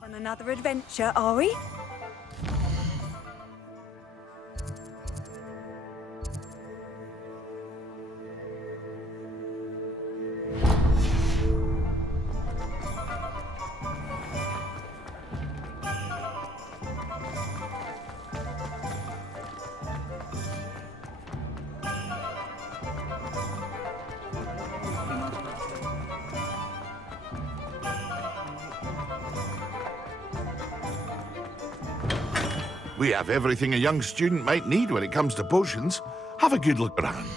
On another adventure, are we? We have everything a young student might need when it comes to potions. Have a good look around.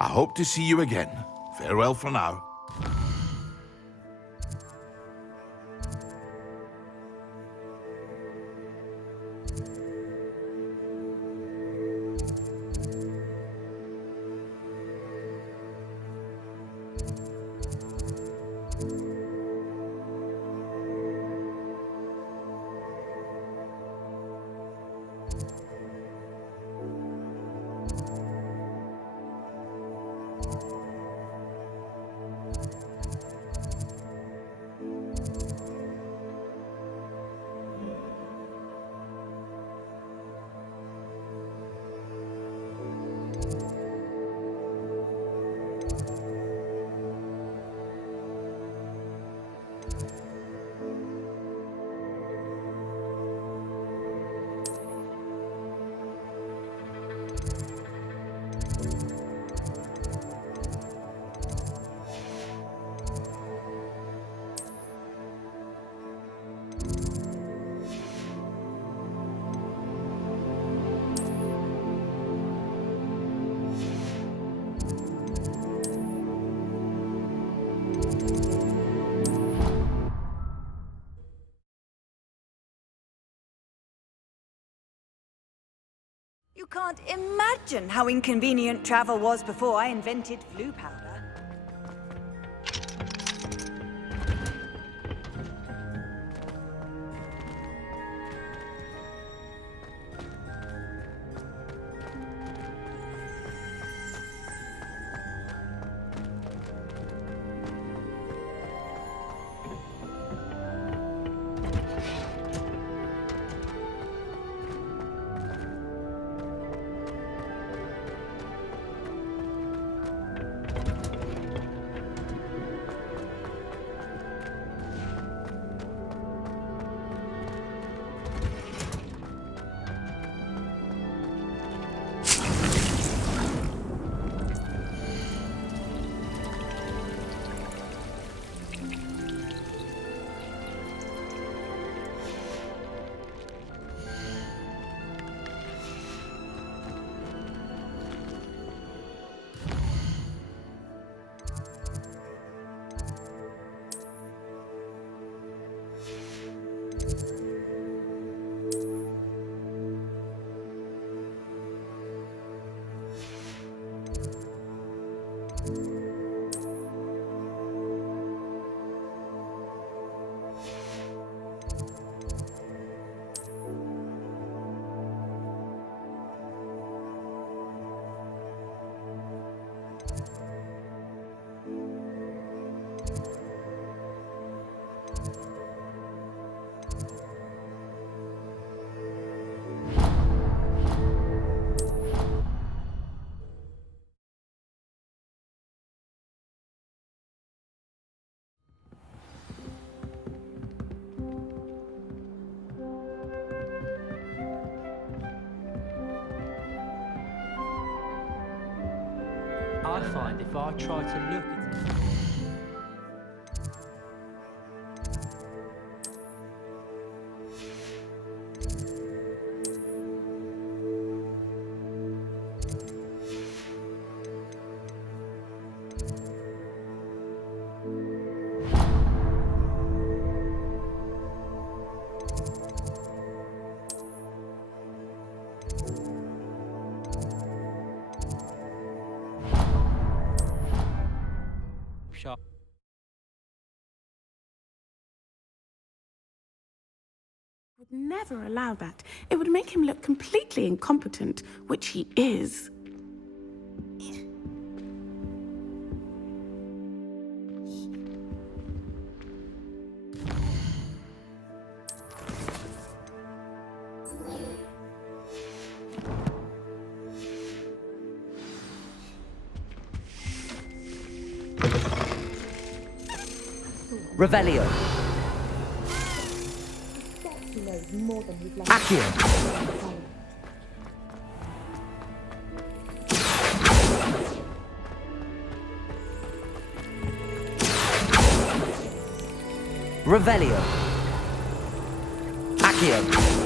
I hope to see you again. Farewell for now. You can't imagine how inconvenient travel was before I invented flu powder. find if I try to look at it. Shop. Would never allow that. It would make him look completely incompetent, which he is. Revelio. Accio. Revelio. Accio.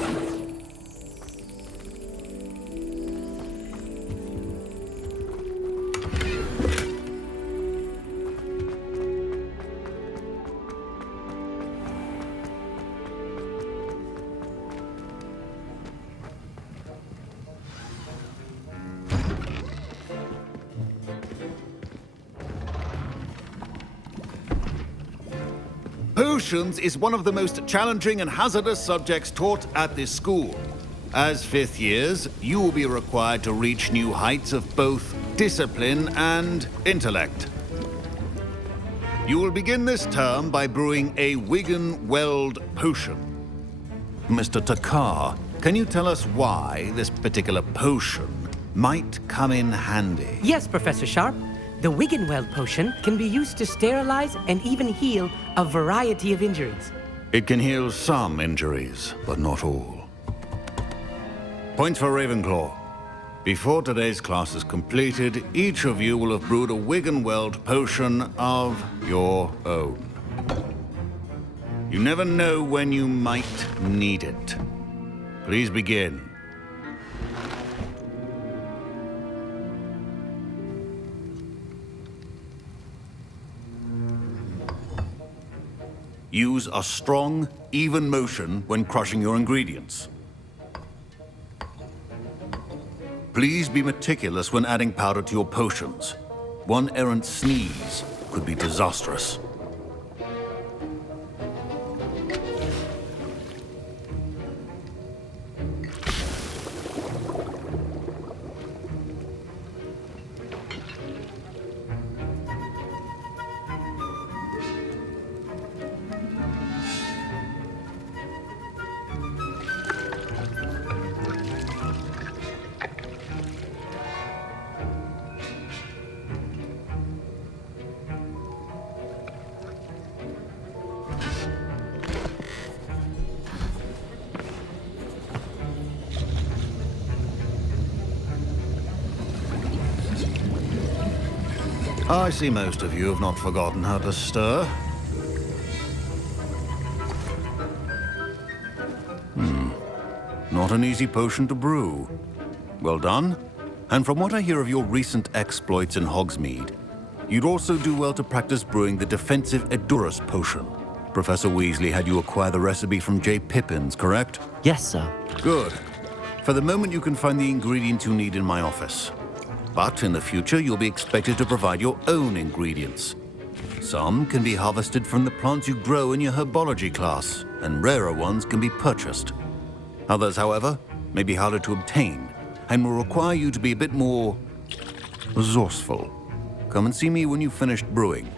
Potions is one of the most challenging and hazardous subjects taught at this school. As fifth years, you will be required to reach new heights of both discipline and intellect. You will begin this term by brewing a Wigan-Weld potion. Mr. Takar, can you tell us why this particular potion might come in handy? Yes, Professor Sharp. The Wigan-Weld potion can be used to sterilize and even heal a variety of injuries. It can heal some injuries, but not all. Points for Ravenclaw. Before today's class is completed, each of you will have brewed a Wigan-Weld potion of your own. You never know when you might need it. Please begin. Use a strong, even motion when crushing your ingredients. Please be meticulous when adding powder to your potions. One errant sneeze could be disastrous. I see most of you have not forgotten how to stir. Not an easy potion to brew. Well done. And from what I hear of your recent exploits in Hogsmeade, you'd also do well to practice brewing the defensive Edurus potion. Professor Weasley had you acquire the recipe from J. Pippins, correct? Yes, sir. Good. For the moment, you can find the ingredients you need in my office. But in the future, you'll be expected to provide your own ingredients. Some can be harvested from the plants you grow in your herbology class, and rarer ones can be purchased. Others, however, may be harder to obtain, and will require you to be a bit more resourceful. Come and see me when you've finished brewing,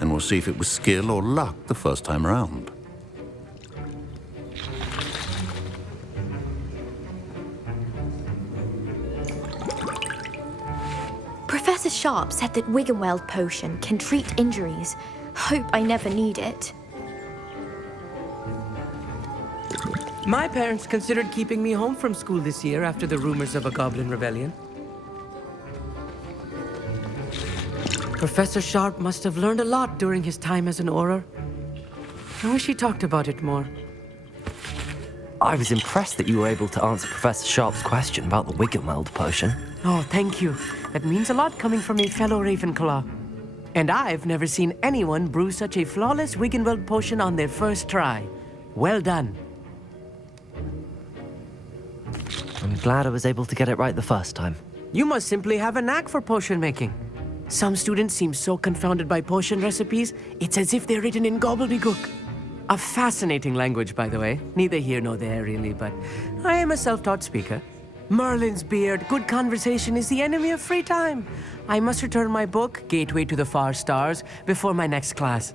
and we'll see if it was skill or luck the first time around. Professor Sharp said that Wigan-Weld potion can treat injuries. Hope I never need it. My parents considered keeping me home from school this year after the rumors of a goblin rebellion. Professor Sharp must have learned a lot during his time as an Auror. I wish he talked about it more. I was impressed that you were able to answer Professor Sharp's question about the Wiggenweld potion. Oh, thank you. That means a lot coming from a fellow Ravenclaw. And I've never seen anyone brew such a flawless Wiggenweld potion on their first try. Well done. I'm glad I was able to get it right the first time. You must simply have a knack for potion making. Some students seem so confounded by potion recipes, it's as if they're written in gobbledygook. A fascinating language, by the way. Neither here nor there, really, but I am a self-taught speaker. Merlin's beard, good conversation is the enemy of free time. I must return my book, Gateway to the Far Stars, before my next class.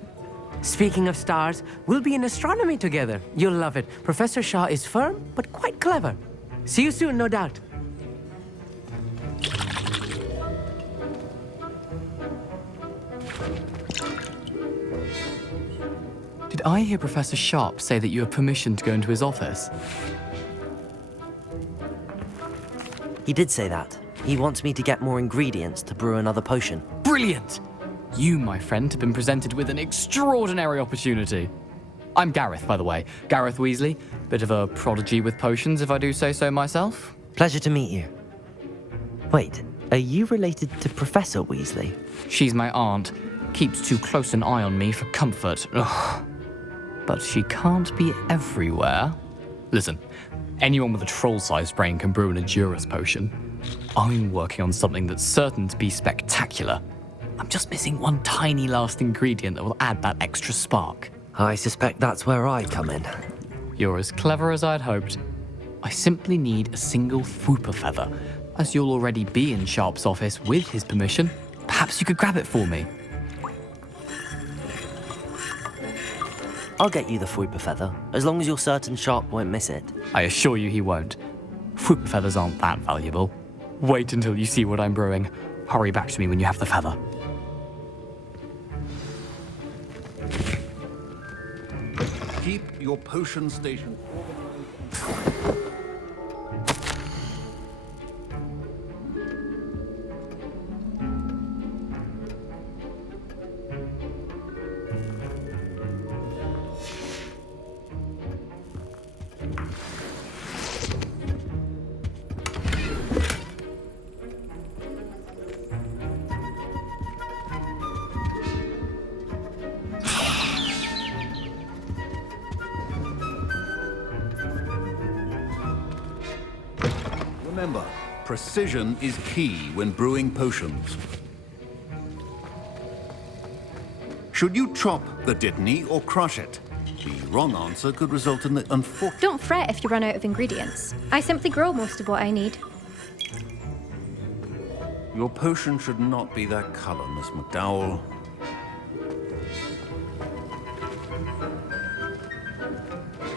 Speaking of stars, we'll be in astronomy together. You'll love it. Professor Shaw is firm, but quite clever. See you soon, no doubt. Did I hear Professor Sharp say that you have permission to go into his office? He did say that. He wants me to get more ingredients to brew another potion. Brilliant! You, my friend, have been presented with an extraordinary opportunity. I'm Gareth, by the way. Gareth Weasley. Bit of a prodigy with potions, if I do say so myself. Pleasure to meet you. Wait, are you related to Professor Weasley? She's my aunt. Keeps too close an eye on me for comfort. Ugh. But she can't be everywhere. Listen, anyone with a troll-sized brain can brew an Endurance potion. I'm working on something that's certain to be spectacular. I'm just missing one tiny last ingredient that will add that extra spark. I suspect that's where I come in. You're as clever as I'd hoped. I simply need a single Fwooper feather. As you'll already be in Sharp's office with his permission, perhaps you could grab it for me. I'll get you the Fwooper feather, as long as you're certain Sharp won't miss it. I assure you he won't. Fwooper feathers aren't that valuable. Wait until you see what I'm brewing. Hurry back to me when you have the feather. Keep your potion station. Remember, precision is key when brewing potions. Should you chop the Dittany or crush it? The wrong answer could result in the unfortunate... Don't fret if you run out of ingredients. I simply grow most of what I need. Your potion should not be that color, Miss McDowell.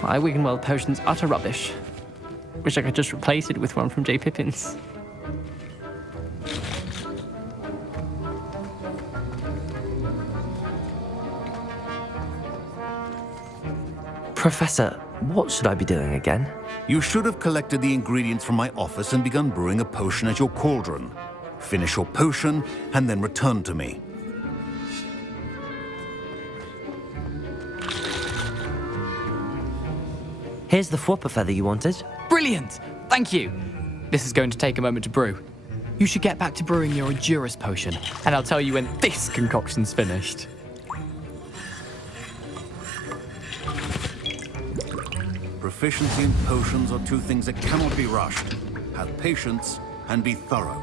My Wiggenweld potion's utter rubbish. Wish I could just replace it with one from J. Pippin's. Professor, what should I be doing again? You should have collected the ingredients from my office and begun brewing a potion at your cauldron. Finish your potion and then return to me. Here's the Fwooper feather you wanted. Brilliant! Thank you! This is going to take a moment to brew. You should get back to brewing your Endurance potion, and I'll tell you when this concoction's finished. Proficiency in potions are two things that cannot be rushed. Have patience and be thorough.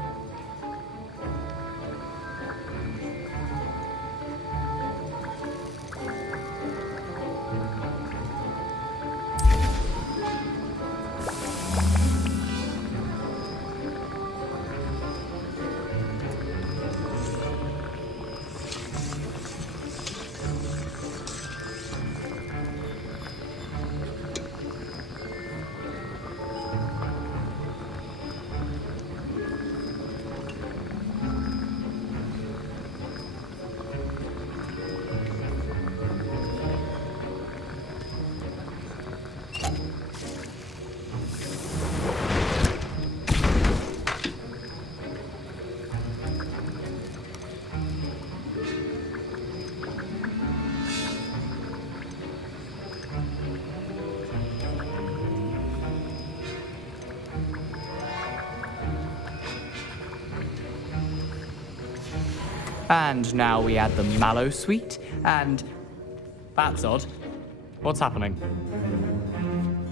And now we add the mallow sweet, and... That's odd. What's happening?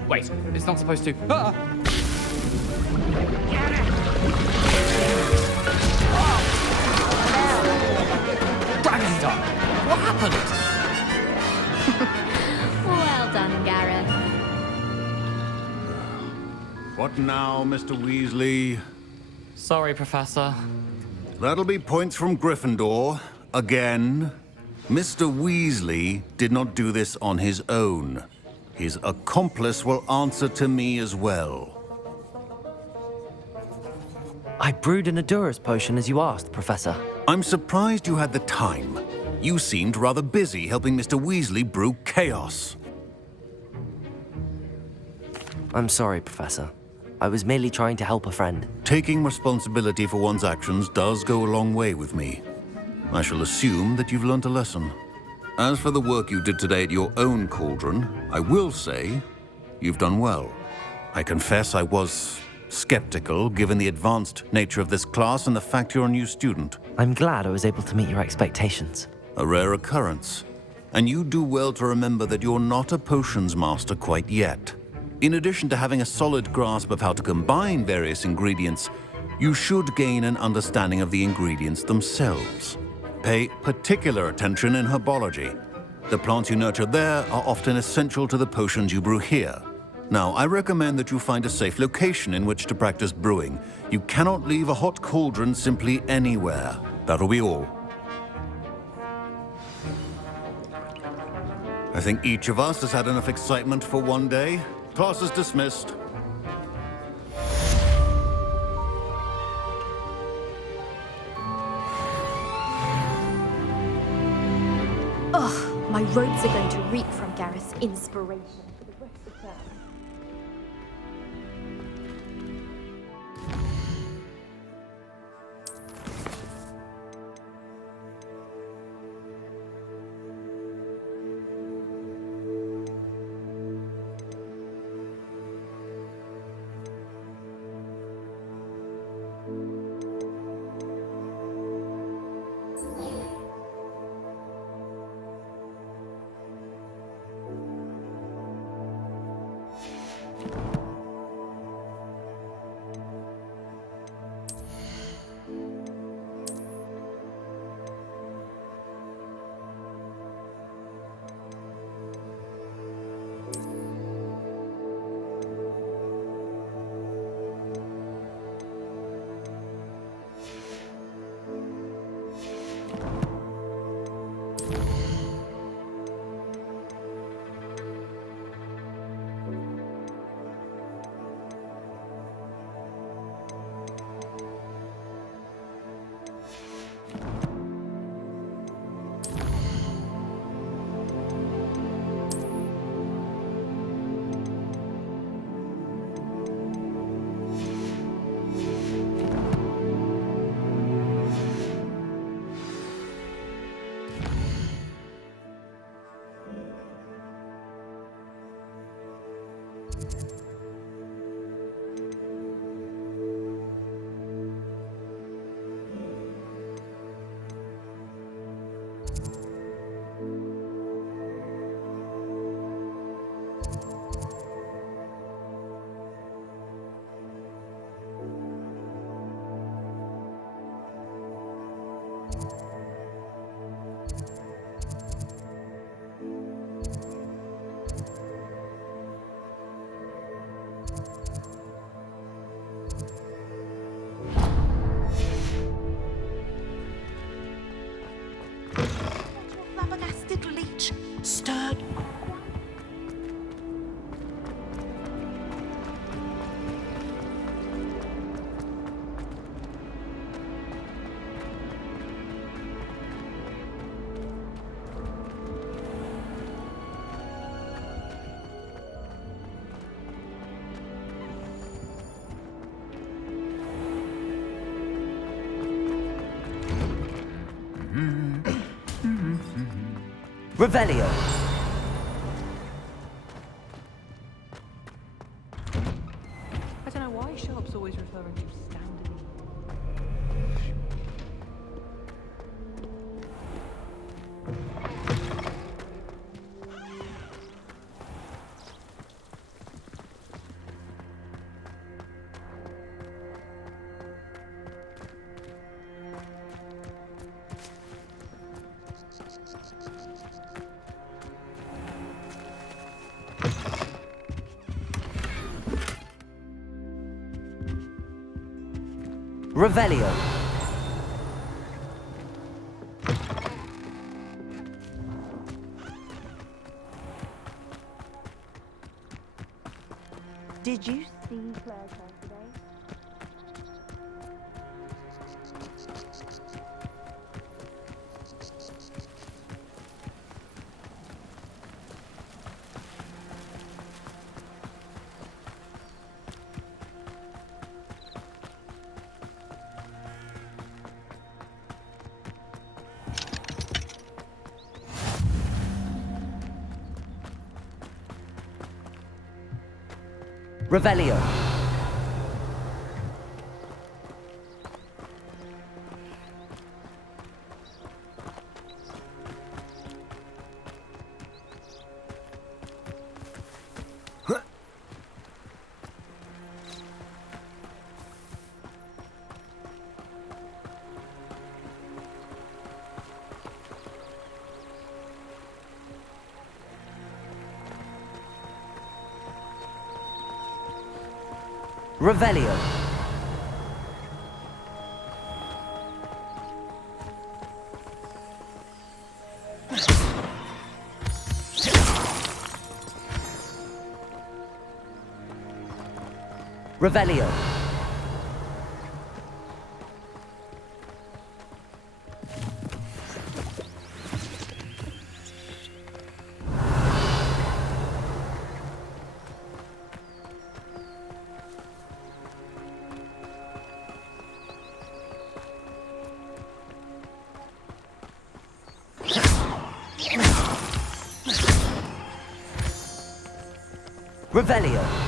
Wait, it's not supposed to... Ah! Dragon Star! What happened? Well done, Gareth. What now, Mr. Weasley? Sorry, Professor. That'll be points from Gryffindor. Again. Mr. Weasley did not do this on his own. His accomplice will answer to me as well. I brewed an Adurus potion as you asked, Professor. I'm surprised you had the time. You seemed rather busy helping Mr. Weasley brew chaos. I'm sorry, Professor. I was merely trying to help a friend. Taking responsibility for one's actions does go a long way with me. I shall assume that you've learnt a lesson. As for the work you did today at your own cauldron, I will say you've done well. I confess I was skeptical, given the advanced nature of this class and the fact you're a new student. I'm glad I was able to meet your expectations. A rare occurrence. And you do well to remember that you're not a potions master quite yet. In addition to having a solid grasp of how to combine various ingredients, you should gain an understanding of the ingredients themselves. Pay particular attention in herbology. The plants you nurture there are often essential to the potions you brew here. Now, I recommend that you find a safe location in which to practice brewing. You cannot leave a hot cauldron simply anywhere. That'll be all. I think each of us has had enough excitement for one day. Class is dismissed. Ugh, my robes are going to reek from Gareth's inspiration for the rest of term. Stirred. Revelio. I don't know why Sharp's always referring to standard. Revelio. Did you see Claire's home today? Revelio. Revelio. Revelio. Revelio.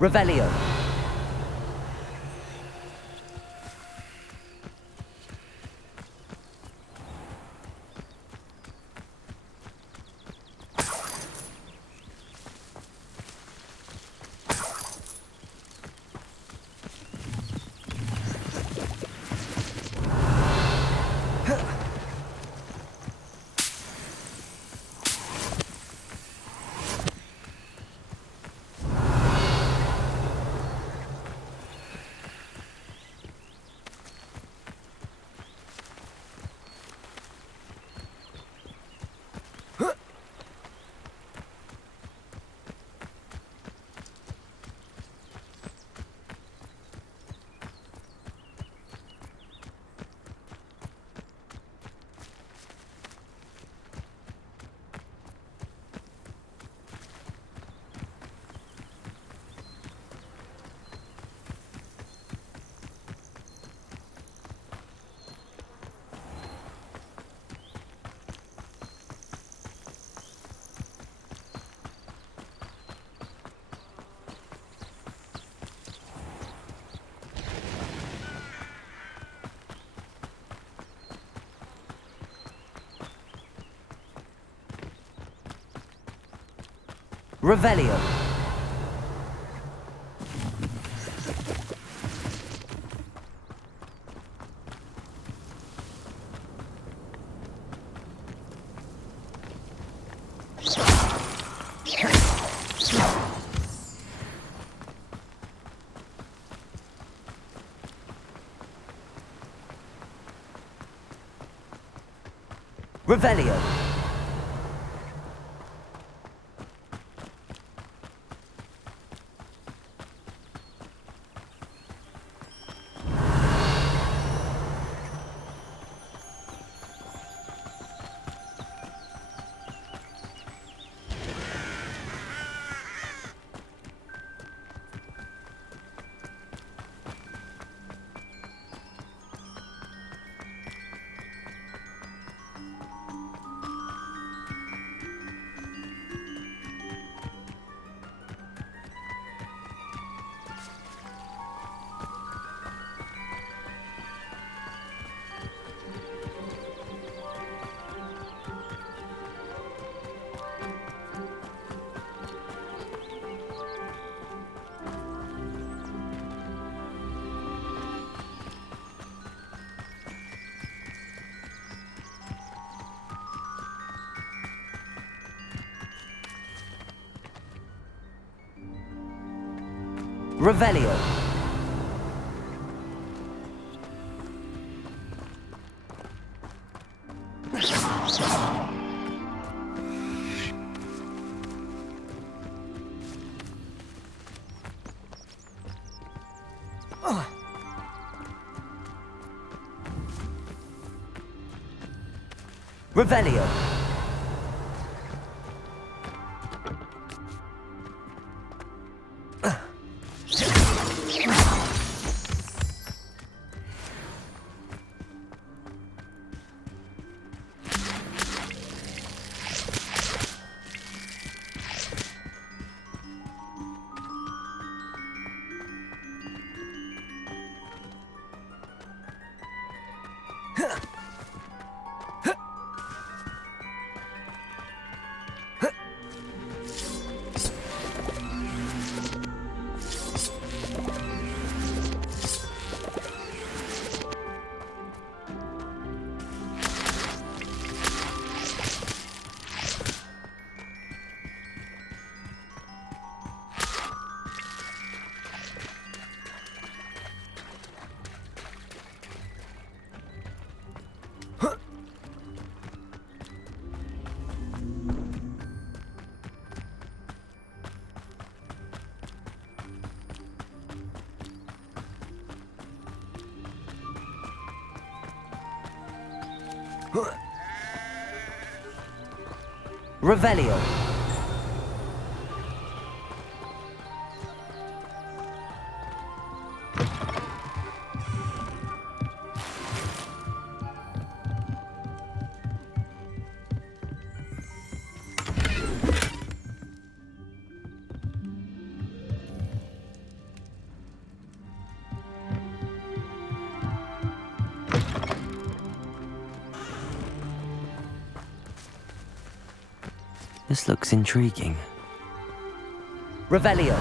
Revelio. Revelio. Revelio. Revelio. Revelio. Revelio. This looks intriguing. Revelio.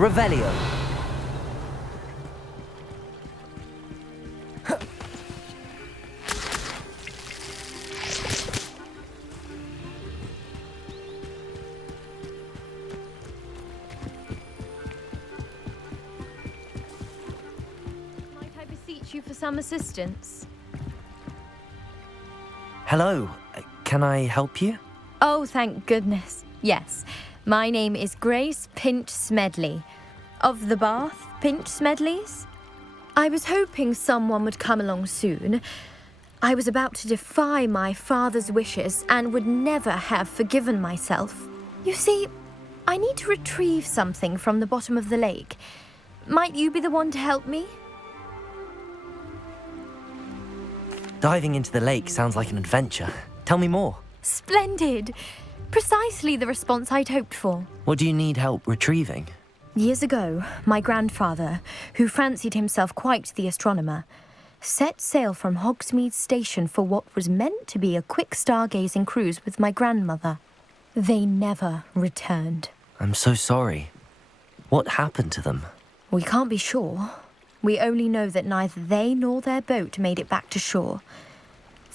Revelio. Might I beseech you for some assistance? Hello. Can I help you? Oh, thank goodness. Yes. My name is Grace Pinch Smedley, of the Bath Pinch Smedleys. I was hoping someone would come along soon. I was about to defy my father's wishes and would never have forgiven myself. You see, I need to retrieve something from the bottom of the lake. Might you be the one to help me? Diving into the lake sounds like an adventure. Tell me more. Splendid! Precisely the response I'd hoped for. What do you need help retrieving? Years ago, my grandfather, who fancied himself quite the astronomer, set sail from Hogsmeade Station for what was meant to be a quick stargazing cruise with my grandmother. They never returned. I'm so sorry. What happened to them? We can't be sure. We only know that neither they nor their boat made it back to shore.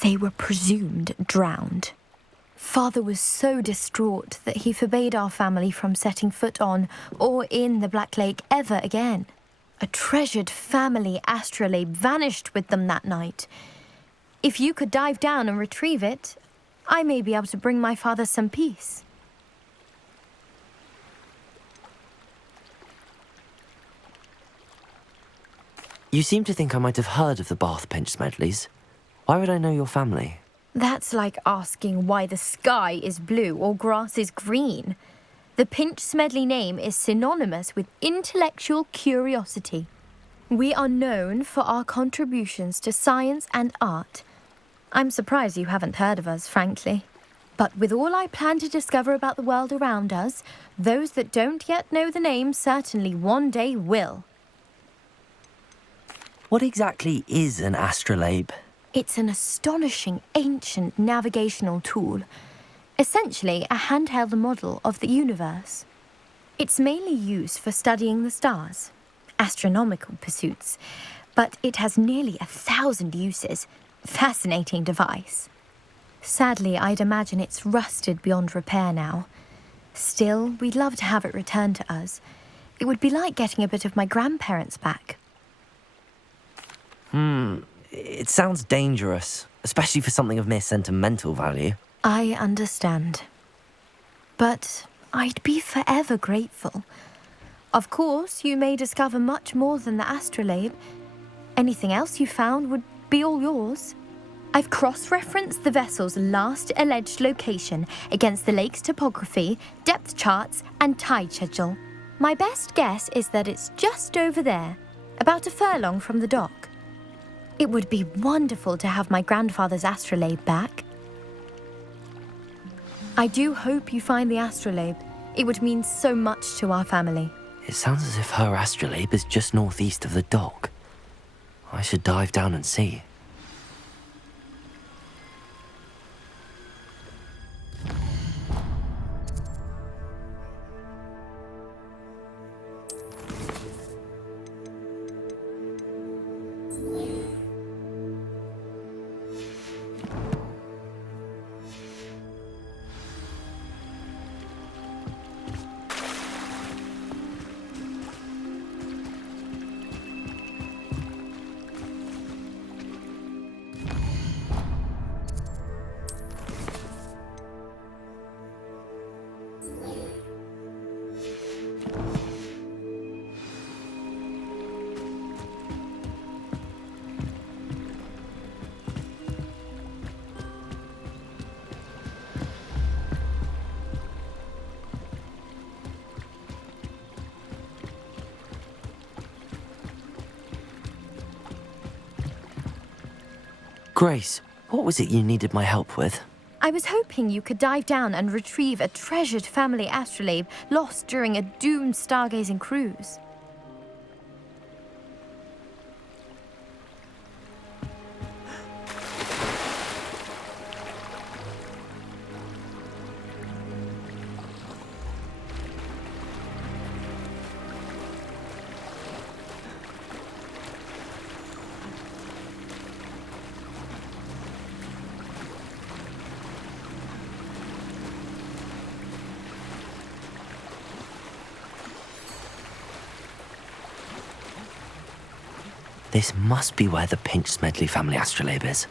They were presumed drowned. Father was so distraught that he forbade our family from setting foot on or in the Black Lake ever again. A treasured family astrolabe vanished with them that night. If you could dive down and retrieve it, I may be able to bring my father some peace. You seem to think I might have heard of the Bath Pinch Smedleys. Why would I know your family? That's like asking why the sky is blue or grass is green. The Pinch Smedley name is synonymous with intellectual curiosity. We are known for our contributions to science and art. I'm surprised you haven't heard of us, frankly. But with all I plan to discover about the world around us, those that don't yet know the name certainly one day will. What exactly is an astrolabe? It's an astonishing ancient navigational tool. Essentially, a handheld model of the universe. It's mainly used for studying the stars, astronomical pursuits, but it has nearly 1,000 uses. Fascinating device. Sadly, I'd imagine it's rusted beyond repair now. Still, we'd love to have it returned to us. It would be like getting a bit of my grandparents back. It sounds dangerous, especially for something of mere sentimental value. I understand. But I'd be forever grateful. Of course, you may discover much more than the astrolabe. Anything else you found would be all yours. I've cross-referenced the vessel's last alleged location against the lake's topography, depth charts, and tide schedule. My best guess is that it's just over there, about a furlong from the dock. It would be wonderful to have my grandfather's astrolabe back. I do hope you find the astrolabe. It would mean so much to our family. It sounds as if her astrolabe is just northeast of the dock. I should dive down and see. Grace, what was it you needed my help with? I was hoping you could dive down and retrieve a treasured family astrolabe lost during a doomed stargazing cruise. This must be where the Pinch Smedley family astrolabe is.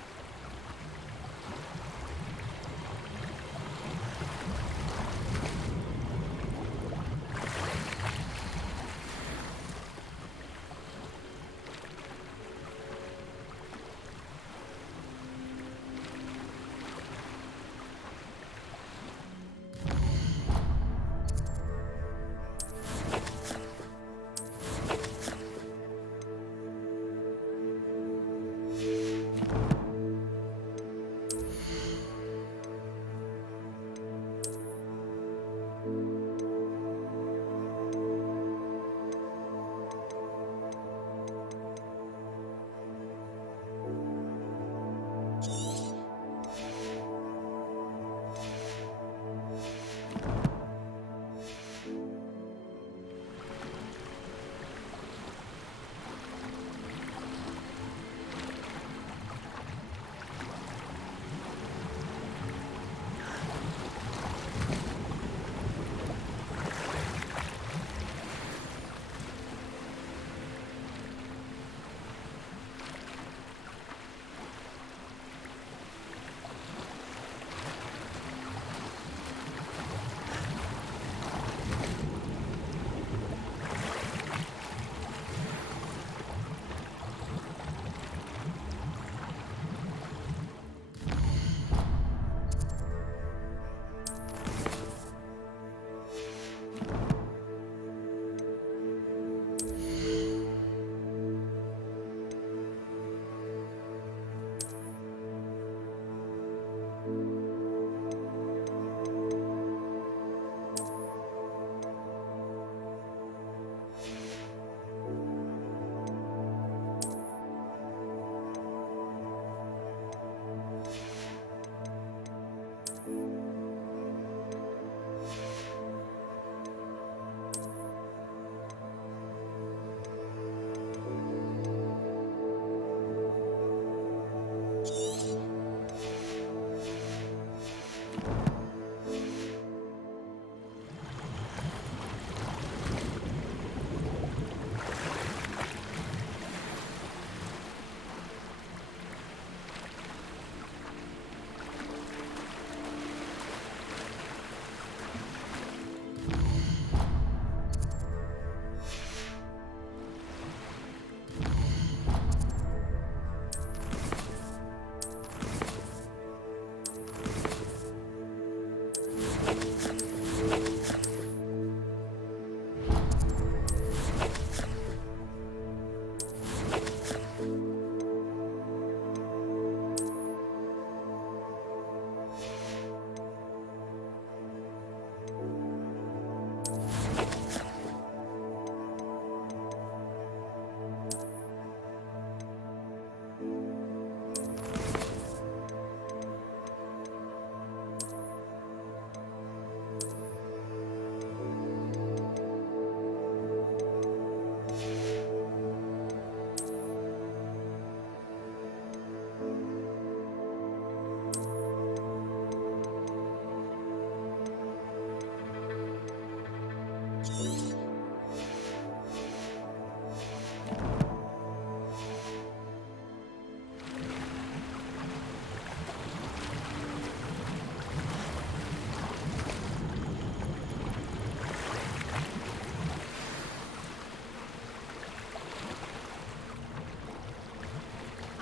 I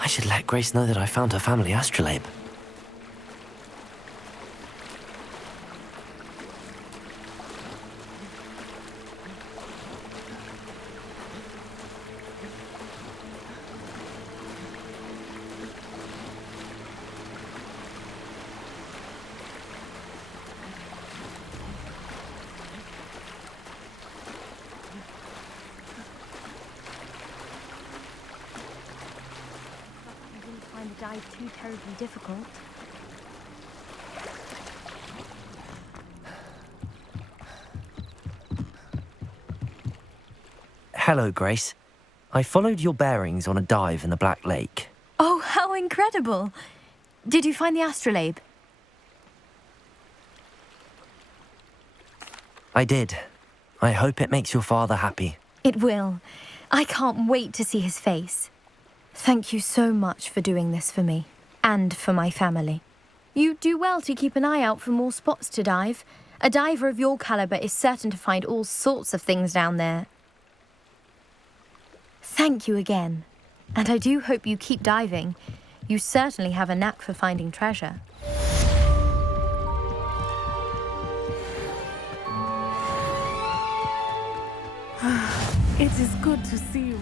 should let Grace know that I found her family astrolabe. Find the dive too terribly difficult. Hello, Grace. I followed your bearings on a dive in the Black Lake. Oh, how incredible! Did you find the astrolabe? I did. I hope it makes your father happy. It will. I can't wait to see his face. Thank you so much for doing this for me, and for my family. You do well to keep an eye out for more spots to dive. A diver of your caliber is certain to find all sorts of things down there. Thank you again, and I do hope you keep diving. You certainly have a knack for finding treasure. It is good to see you.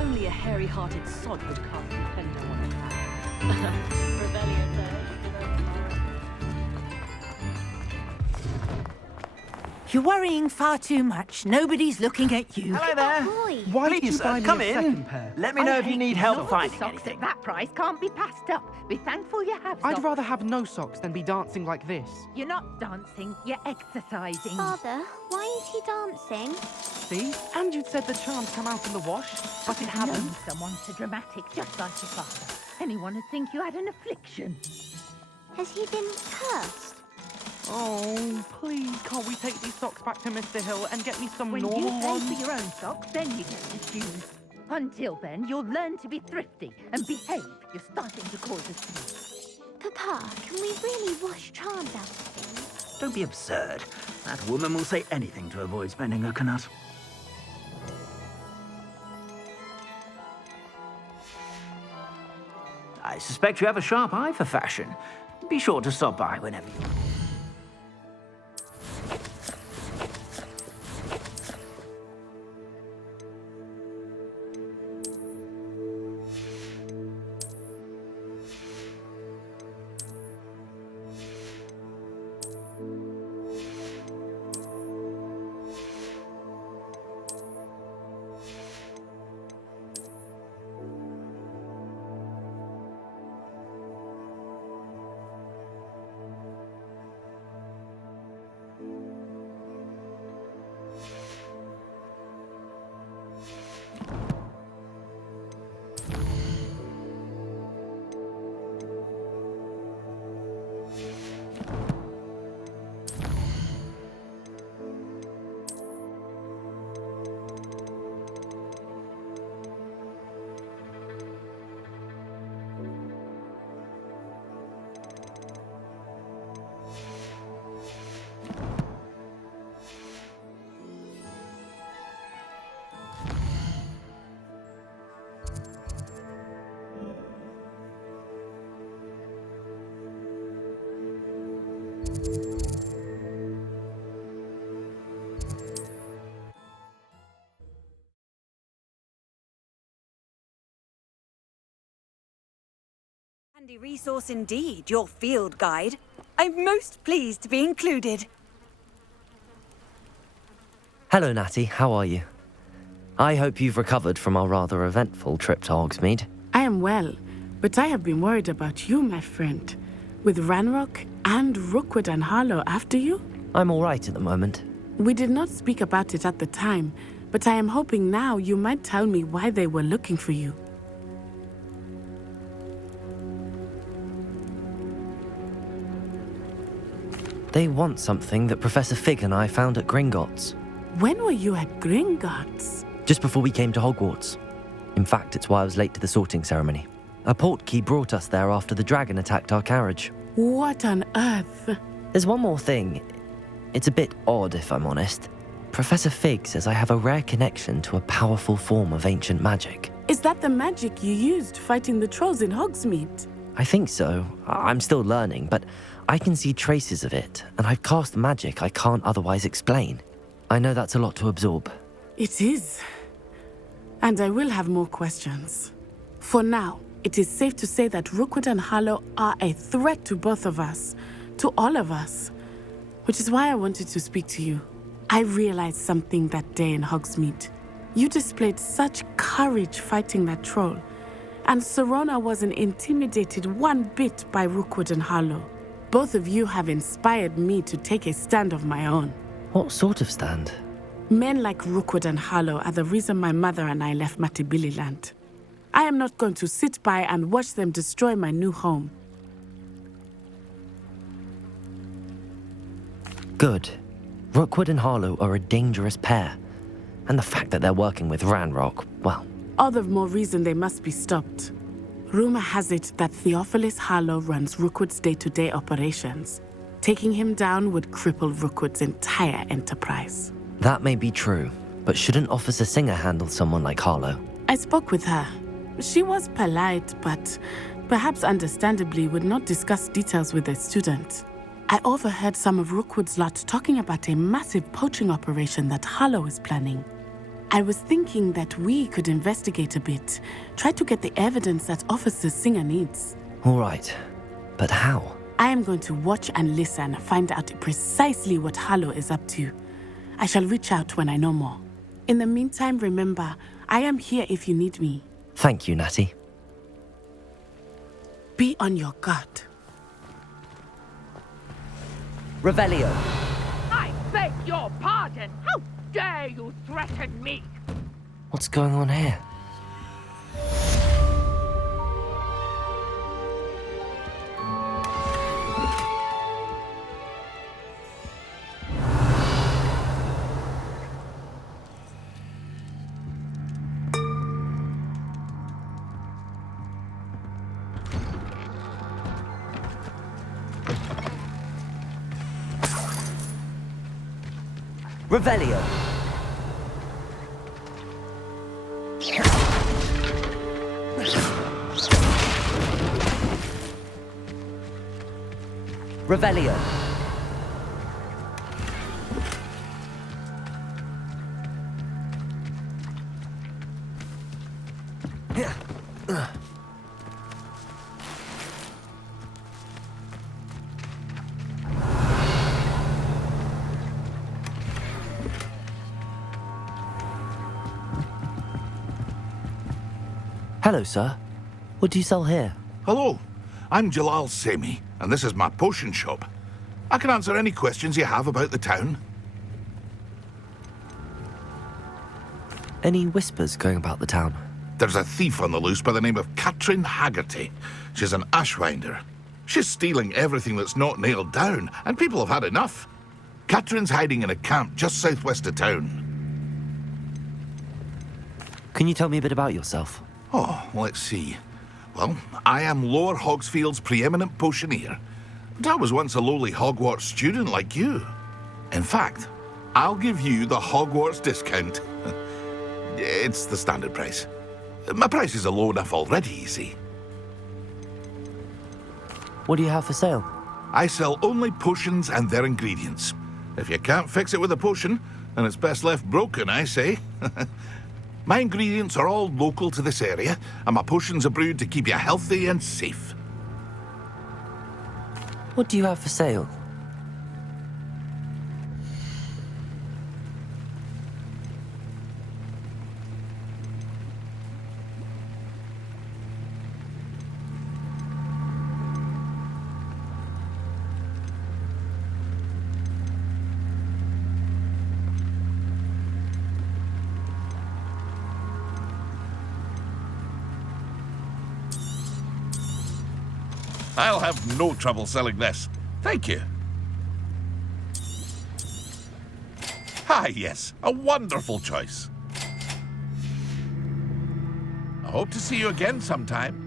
Only a hairy-hearted sod would cast a fender on a cat. Rebellion there. You're worrying far too much. Nobody's looking at you. Hello there. Why did Please, you buy me come a in. second pair? Let me know if you need help socks. finding Socks anything. at That price can't be passed up. Be thankful you have I'd socks. rather have no socks than be dancing like this. You're not dancing, you're exercising. Father, why is he dancing? See? And you'd said the charms come out in the wash, but it hasn't. Known someone so dramatic, just like your father. Anyone would think you had an affliction. Has he been cursed? Oh, please, can't we take these socks back to Mr. Hill and get me some When normal you pay ones? for your own socks, then you get to choose. Until then, you'll learn to be thrifty and behave. You're starting to cause a scene. Papa, can we really wash charms out of things? Don't be absurd. That woman will say anything to avoid spending her knut. I suspect you have a sharp eye for fashion. Be sure to stop by whenever you... handy resource indeed, your field guide. I'm most pleased to be included. Hello, Natty. How are you? I hope you've recovered from our rather eventful trip to Hogsmeade. I am well, but I have been worried about you, my friend. With Ranrock and Rookwood and Harlow after you? I'm all right at the moment. We did not speak about it at the time, but I am hoping now you might tell me why they were looking for you. They want something that Professor Fig and I found at Gringotts. When were you at Gringotts? Just before we came to Hogwarts. In fact, it's why I was late to the sorting ceremony. A portkey brought us there after the dragon attacked our carriage. What on earth? There's one more thing. It's a bit odd, if I'm honest. Professor Fig says I have a rare connection to a powerful form of ancient magic. Is that the magic you used fighting the trolls in Hogsmeade? I think so. I'm still learning, but I can see traces of it, and I've cast magic I can't otherwise explain. I know that's a lot to absorb. It is. And I will have more questions. For now, it is safe to say that Rookwood and Harlow are a threat to both of us, to all of us. Which is why I wanted to speak to you. I realized something that day in Hogsmeade. You displayed such courage fighting that troll, and Serona wasn't intimidated one bit by Rookwood and Harlow. Both of you have inspired me to take a stand of my own. What sort of stand? Men like Rookwood and Harlow are the reason my mother and I left Matabeleland. I am not going to sit by and watch them destroy my new home. Good. Rookwood and Harlow are a dangerous pair. And the fact that they're working with Ranrock, well... All the more reason they must be stopped. Rumor has it that Theophilus Harlow runs Rookwood's day-to-day operations. Taking him down would cripple Rookwood's entire enterprise. That may be true, but shouldn't Officer Singer handle someone like Harlow? I spoke with her. She was polite, but perhaps understandably would not discuss details with a student. I overheard some of Rookwood's lot talking about a massive poaching operation that Harlow is planning. I was thinking that we could investigate a bit, try to get the evidence that Officer Singer needs. All right, but how? I am going to watch and listen, find out precisely what Harlow is up to. I shall reach out when I know more. In the meantime, remember, I am here if you need me. Thank you, Natty. Be on your guard. Revelio. I beg your pardon! How dare you threaten me? What's going on here? Revelio. Revelio. Hello, sir. What do you sell here? Hello, I'm Jalal Semi, and this is my potion shop. I can answer any questions you have about the town. Any whispers going about the town? There's a thief on the loose by the name of Katrin Haggerty. She's an ashwinder. She's stealing everything that's not nailed down, and people have had enough. Katrin's hiding in a camp just southwest of town. Can you tell me a bit about yourself? Oh, let's see. Well, I am Lower Hogsfield's preeminent potioneer. But I was once a lowly Hogwarts student like you. In fact, I'll give you the Hogwarts discount. It's the standard price. My prices are low enough already, you see. What do you have for sale? I sell only potions and their ingredients. If you can't fix it with a potion, then it's best left broken, I say. My ingredients are all local to this area, and my potions are brewed to keep you healthy and safe. What do you have for sale? I'll have no trouble selling this. Thank you. Ah, yes, a wonderful choice. I hope to see you again sometime.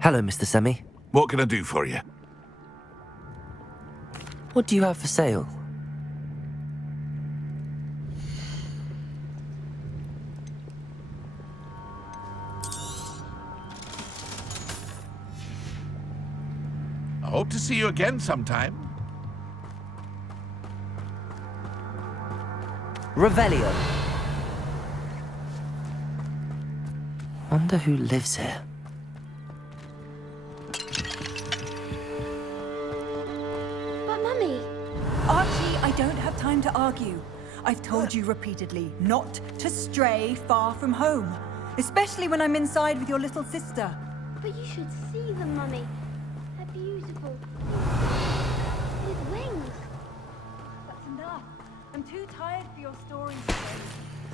Hello, Mr. Semi. What can I do for you? What do you have for sale? I hope to see you again sometime. Revelio. Wonder who lives here. But Mummy... Archie, I don't have time to argue. I've told you repeatedly not to stray far from home, especially when I'm inside with your little sister. But you should see them, Mummy. They're beautiful. With wings. That's enough. I'm too tired for your stories today.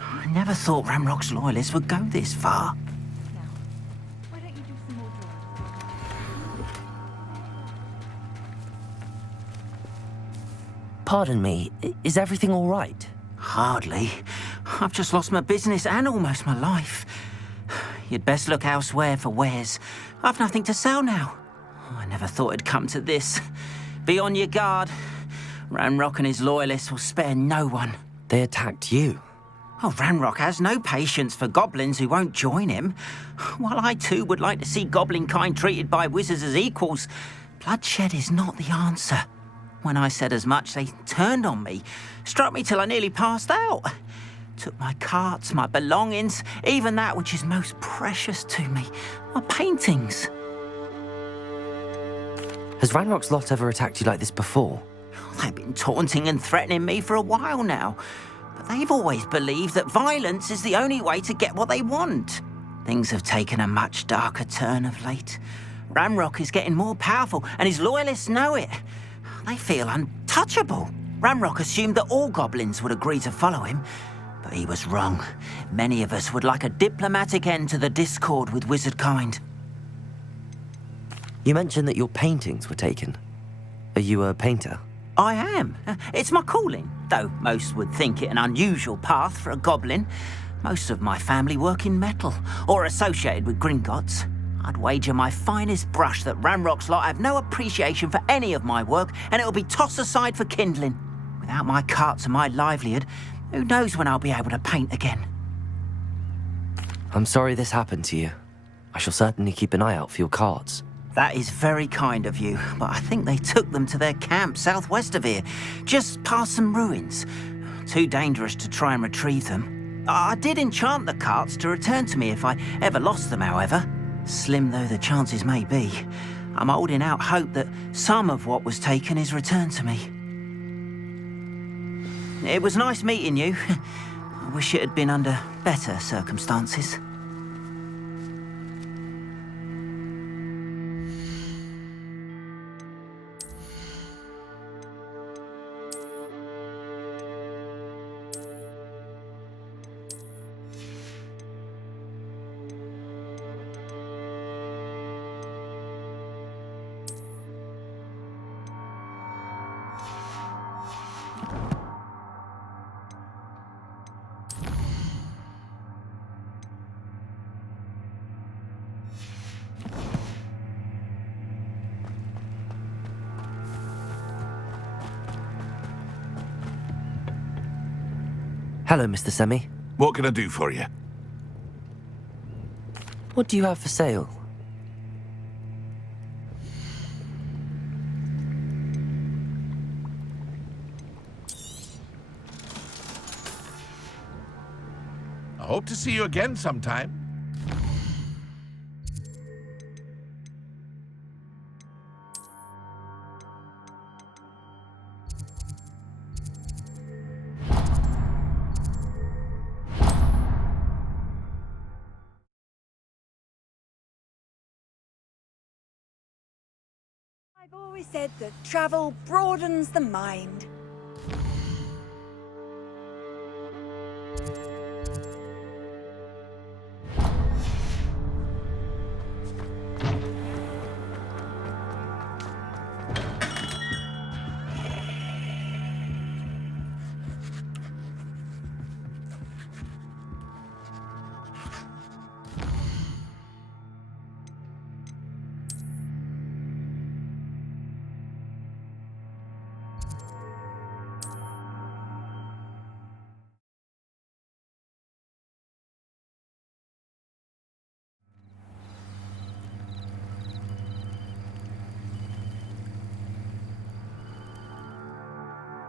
I never thought Ramrock's loyalists would go this far. Now, why don't you do some more drawing? Pardon me, is everything all right? Hardly. I've just lost my business and almost my life. You'd best look elsewhere for wares. I've nothing to sell now. I never thought it'd come to this. Be on your guard. Ranrock and his loyalists will spare no one. They attacked you. Oh, Ranrock has no patience for goblins who won't join him. While I too would like to see goblin kind treated by wizards as equals, bloodshed is not the answer. When I said as much, they turned on me, struck me till I nearly passed out. Took my carts, my belongings, even that which is most precious to me, my paintings. Has Ranrock's lot ever attacked you like this before? They've been taunting and threatening me for a while now, but they've always believed that violence is the only way to get what they want. Things have taken a much darker turn of late. Ranrock is getting more powerful, and his loyalists know it. They feel untouchable. Ranrock assumed that all goblins would agree to follow him, but he was wrong. Many of us would like a diplomatic end to the discord with wizard kind. You mentioned that your paintings were taken. Are you a painter? I am. It's my calling, though most would think it an unusual path for a goblin. Most of my family work in metal, or associated with Gringotts. I'd wager my finest brush that Ranrock's lot have no appreciation for any of my work, and it'll be tossed aside for kindling. Without my carts and my livelihood, who knows when I'll be able to paint again? I'm sorry this happened to you. I shall certainly keep an eye out for your carts. That is very kind of you, but I think they took them to their camp southwest of here, just past some ruins. Too dangerous to try and retrieve them. I did enchant the carts to return to me if I ever lost them, however. Slim though the chances may be, I'm holding out hope that some of what was taken is returned to me. It was nice meeting you. I wish it had been under better circumstances. Hello, Mr. Semi. What can I do for you? What do you have for sale? I hope to see you again sometime. I've always said that travel broadens the mind.